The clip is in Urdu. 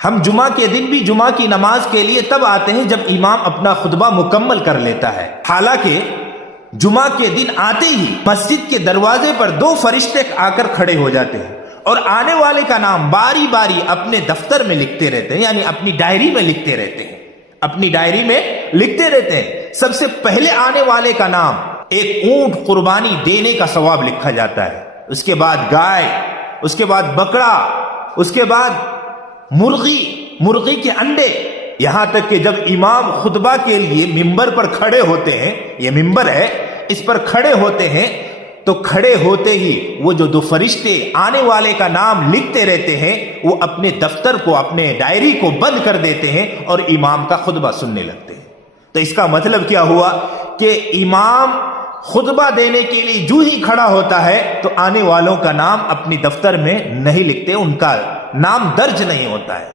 ہم جمعہ کے دن بھی جمعہ کی نماز کے لیے تب آتے ہیں جب امام اپنا خطبہ مکمل کر لیتا ہے، حالانکہ جمعہ کے دن آتے ہی مسجد کے دروازے پر 2 فرشتے آ کر کھڑے ہو جاتے ہیں اور آنے والے کا نام باری باری اپنے دفتر میں لکھتے رہتے ہیں، یعنی اپنی ڈائری میں لکھتے رہتے ہیں، اپنی ڈائری میں لکھتے رہتے ہیں۔ سب سے پہلے آنے والے کا نام ایک اونٹ قربانی دینے کا ثواب لکھا جاتا ہے، اس کے بعد گائے، اس کے بعد بکرا، اس کے بعد مرغی کے انڈے، یہاں تک کہ جب امام خطبہ کے لیے ممبر پر کھڑے ہوتے ہیں، یہ ممبر ہے، اس پر کھڑے ہوتے ہیں تو کھڑے ہوتے ہی وہ جو 2 فرشتے آنے والے کا نام لکھتے رہتے ہیں وہ اپنے دفتر کو، اپنے ڈائری کو بند کر دیتے ہیں اور امام کا خطبہ سننے لگتے ہیں۔ تو اس کا مطلب کیا ہوا کہ امام خطبہ دینے کے لیے جو ہی کھڑا ہوتا ہے تو آنے والوں کا نام اپنی دفتر میں نہیں لکھتے، ان کا نام درج نہیں ہوتا ہے۔